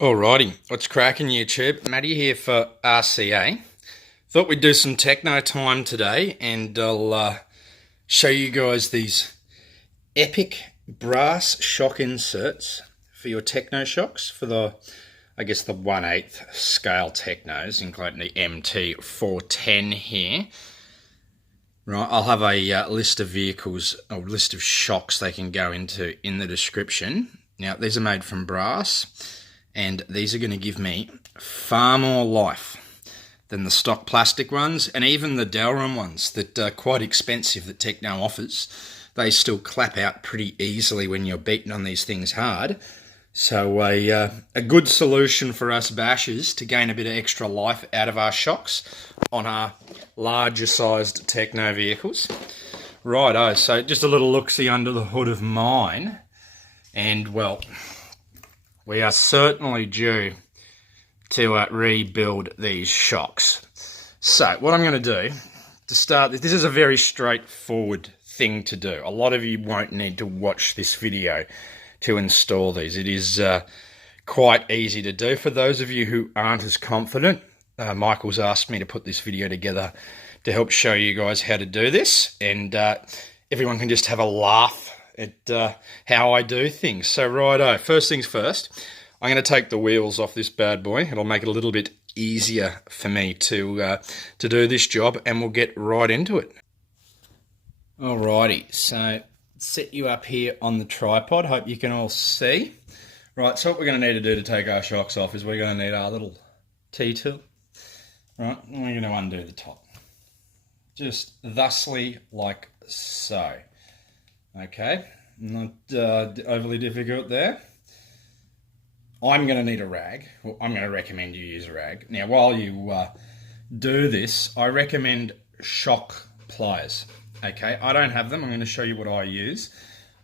Alrighty, what's cracking YouTube? Matty here for RCA. Thought we'd do some techno time today and I'll show you guys these epic brass shock inserts for your techno shocks for the, I guess the 1/8 scale technos, including the MT410 here. Right, I'll have a list of vehicles, or list of shocks they can go into in the description. Now, these are made from brass, and these are going to give me far more life than the stock plastic ones, and even the Delrin ones that are quite expensive that Tekno offers. They still clap out pretty easily when you're beating on these things hard. So a good solution for us bashers to gain a bit of extra life out of our shocks on our larger sized Tekno vehicles. Righto, so just a little look-see under the hood of mine. And well, we are certainly due to rebuild these shocks. So what I'm going to do to start this is a very straightforward thing to do. A lot of you won't need to watch this video to install these. It is quite easy to do. For those of you who aren't as confident, Michael's asked me to put this video together to help show you guys how to do this, and everyone can just have a laugh at how I do things. So righto, first things first, I'm going to take the wheels off this bad boy. It'll make it a little bit easier for me to do this job, and we'll get right into it. Alrighty, so set you up here on the tripod. Hope you can all see. Right, so what we're going to need to do to take our shocks off is we're going to need our little T-tool. Right, and we're going to undo the top. Just thusly like so. Okay, not overly difficult there. I'm going to need a rag. Well, I'm going to recommend you use a rag. Now, while you do this, I recommend shock pliers. Okay, I don't have them. I'm going to show you what I use.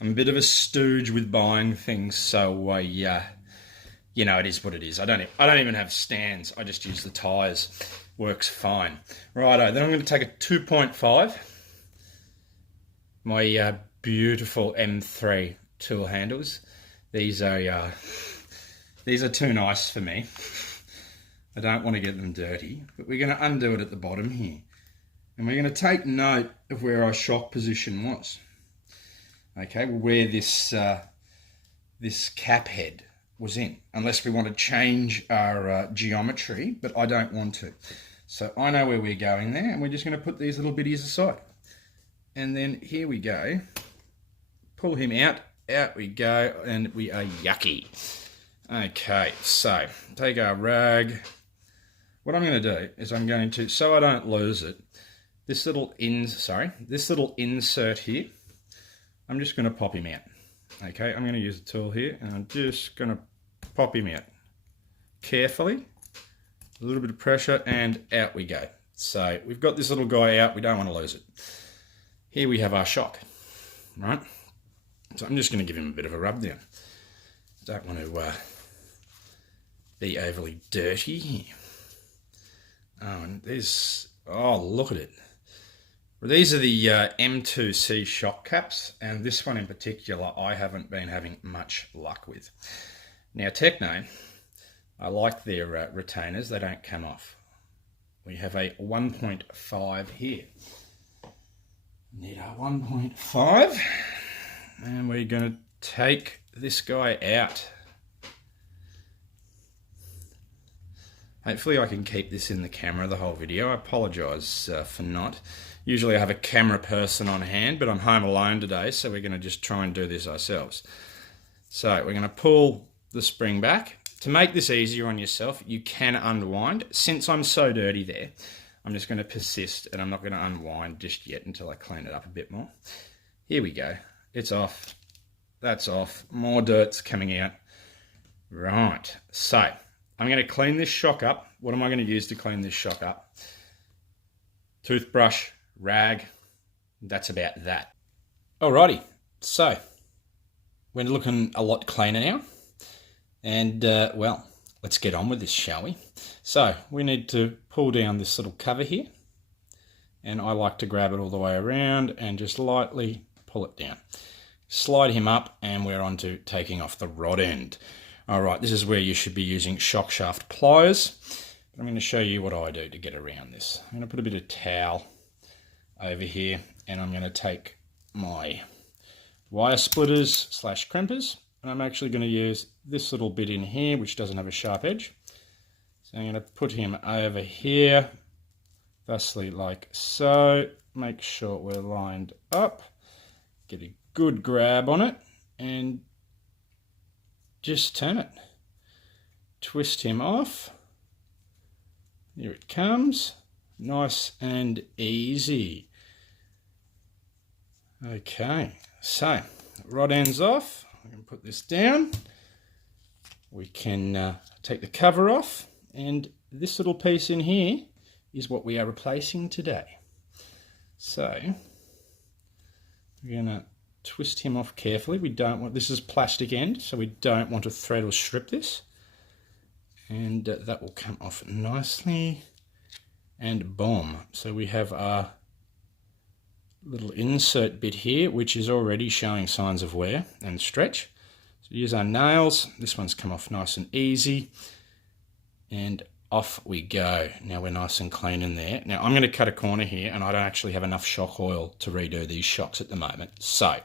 I'm a bit of a stooge with buying things, so you know, it is what it is. I don't even have stands. I just use the tires. Works fine. Righto, then I'm going to take a 2.5. My beautiful M3 tool handles. These are too nice for me. I don't want to get them dirty, but we're going to undo it at the bottom here. And we're going to take note of where our shock position was. Okay, where this this cap head was in, unless we want to change our geometry, but I don't want to. So I know where we're going there, and we're just going to put these little bitties aside. And then here we go. Pull him out. Out we go, and we are yucky. Okay, so take our rag. What I'm going to do is I'm going to, so I don't lose it, this little insert here, I'm just going to pop him out. Okay, I'm going to use the tool here, and I'm just going to pop him out carefully. A little bit of pressure, and out we go. So we've got this little guy out. We don't want to lose it. Here we have our shock, right? So I'm just going to give him a bit of a rub down. Don't want to be overly dirty here. Oh, and there's, oh, look at it. Well, these are the M2C shock caps, and this one in particular I haven't been having much luck with. Now Tekno, I like their retainers, they don't come off. We have a 1.5 here. Need our 1.5, and we're going to take this guy out. Hopefully I can keep this in the camera the whole video. I apologise for not. Usually I have a camera person on hand, but I'm home alone today, so we're going to just try and do this ourselves. So we're going to pull the spring back. To make this easier on yourself, you can unwind. Since I'm so dirty there, I'm just going to persist, and I'm not going to unwind just yet until I clean it up a bit more. Here we go. It's off. That's off. More dirt's coming out. Right. So I'm going to clean this shock up. What am I going to use to clean this shock up? Toothbrush, rag. That's about that. Alrighty. So we're looking a lot cleaner now. And, well, let's get on with this, shall we? So we need to pull down this little cover here. And I like to grab it all the way around and just lightly pull it down. Slide him up, and we're on to taking off the rod end. All right, this is where you should be using shock shaft pliers. I'm going to show you what I do to get around this. I'm going to put a bit of towel over here, and I'm going to take my wire splitters / crimpers, and I'm actually going to use this little bit in here, which doesn't have a sharp edge. So I'm going to put him over here, thusly like so. Make sure we're lined up, get a good grab on it, and just turn it. Twist him off. Here it comes. Nice and easy. Okay, so rod ends off. I can put this down. We can take the cover off, and this little piece in here is what we are replacing today. So we're going to twist him off carefully. We don't want, this is plastic end, so we don't want to thread or strip this. And that will come off nicely, and boom. So we have our little insert bit here, which is already showing signs of wear and stretch. So use our nails. This one's come off nice and easy, and off we go. Now we're nice and clean in there. Now I'm going to cut a corner here, and I don't actually have enough shock oil to redo these shocks at the moment. So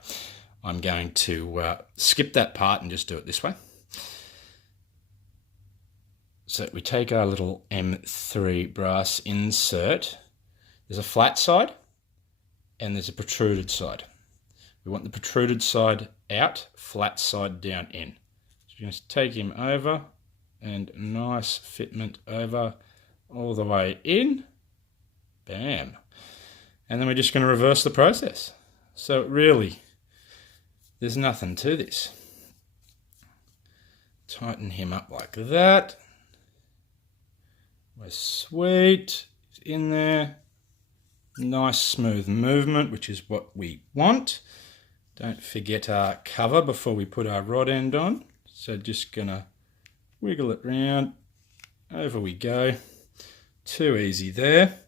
I'm going to skip that part and just do it this way. So we take our little M3 brass insert. There's a flat side and there's a protruded side. We want the protruded side out, flat side down in. So you're going to take him over, and nice fitment over all the way in. Bam. And then we're just going to reverse the process. So really, there's nothing to this. Tighten him up like that. We're sweet. It's in there. Nice smooth movement, which is what we want. Don't forget our cover before we put our rod end on. So just gonna wiggle it round. Over we go. Too easy there.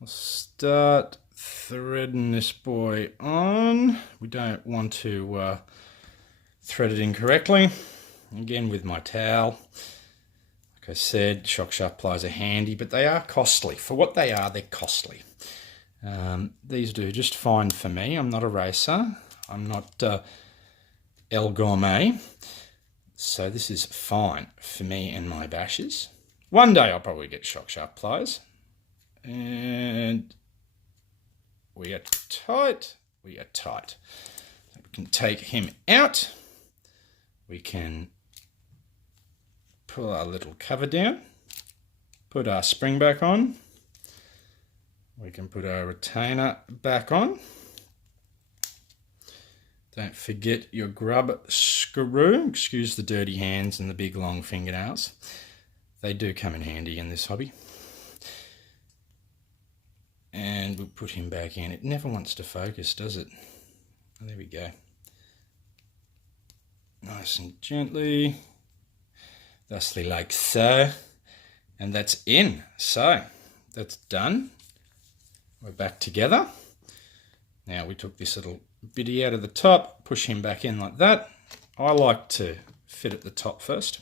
I'll start threading this boy on. We don't want to thread it incorrectly. Again with my towel. Like I said, shock shaft pliers are handy, but they are costly. For what they are, they're costly. These do just fine for me. I'm not a racer. I'm not El Gourmet. So this is fine for me and my bashes. One day I'll probably get shock shaft pliers. And we are tight. We are tight. So we can take him out. We can pull our little cover down, put our spring back on. We can put our retainer back on. Don't forget your grub screw. Excuse the dirty hands and the big long fingernails. They do come in handy in this hobby. And we'll put him back in. It never wants to focus, does it? Oh, there we go. Nice and gently. Thusly like so. And that's in. So, that's done. We're back together. Now we took this little bitty out of the top, push him back in like that. I like to fit at the top first.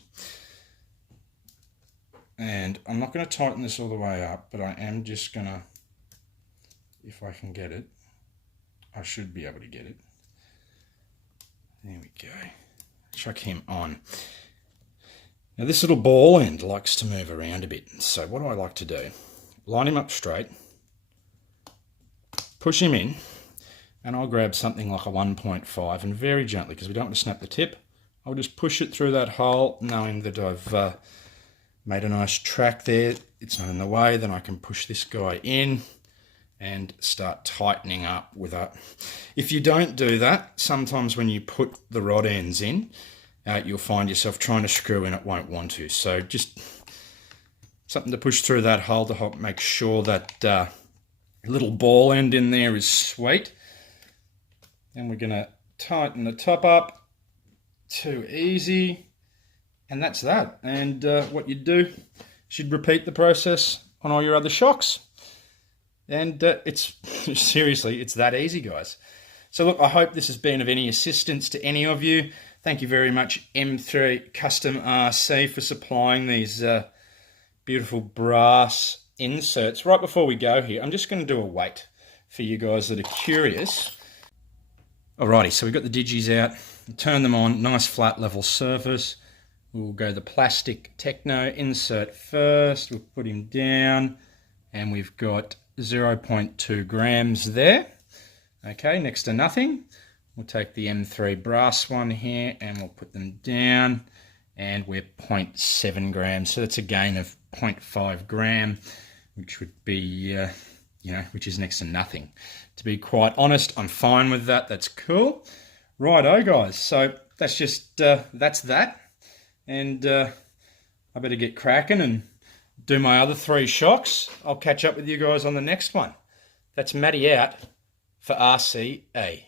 And I'm not going to tighten this all the way up, but I am just going to, if I can get it, I should be able to get it. There we go. Chuck him on. Now this little ball end likes to move around a bit. So what do I like to do? Line him up straight. Push him in, and I'll grab something like a 1.5 and very gently, because we don't want to snap the tip, I'll just push it through that hole, knowing that I've made a nice track there. It's not in the way. Then I can push this guy in and start tightening up with that. If you don't do that, sometimes when you put the rod ends in, you'll find yourself trying to screw in, it won't want to. So just something to push through that hole to help make sure that little ball end in there is sweet. And we're going to tighten the top up. Too easy. And that's that. And what you do is you'd repeat the process on all your other shocks. And it's seriously, it's that easy, guys. So look, I hope this has been of any assistance to any of you. Thank you very much, M3 Custom RC, for supplying these beautiful brass inserts. Right before we go here, I'm just going to do a weight for you guys that are curious. Alrighty, so we've got the digis out, turn them on, nice flat level surface. We'll go the plastic Tekno insert first, we'll put him down, and we've got 0.2 grams there. Okay, next to nothing. We'll take the M3 brass one here and we'll put them down, and we're 0.7 grams. So that's a gain of 0.5 gram, which would be, which is next to nothing. To be quite honest, I'm fine with that. That's cool. Righto, guys. So that's just, that's that. And I better get cracking and do my other 3 shocks. I'll catch up with you guys on the next one. That's Matty out for RCA.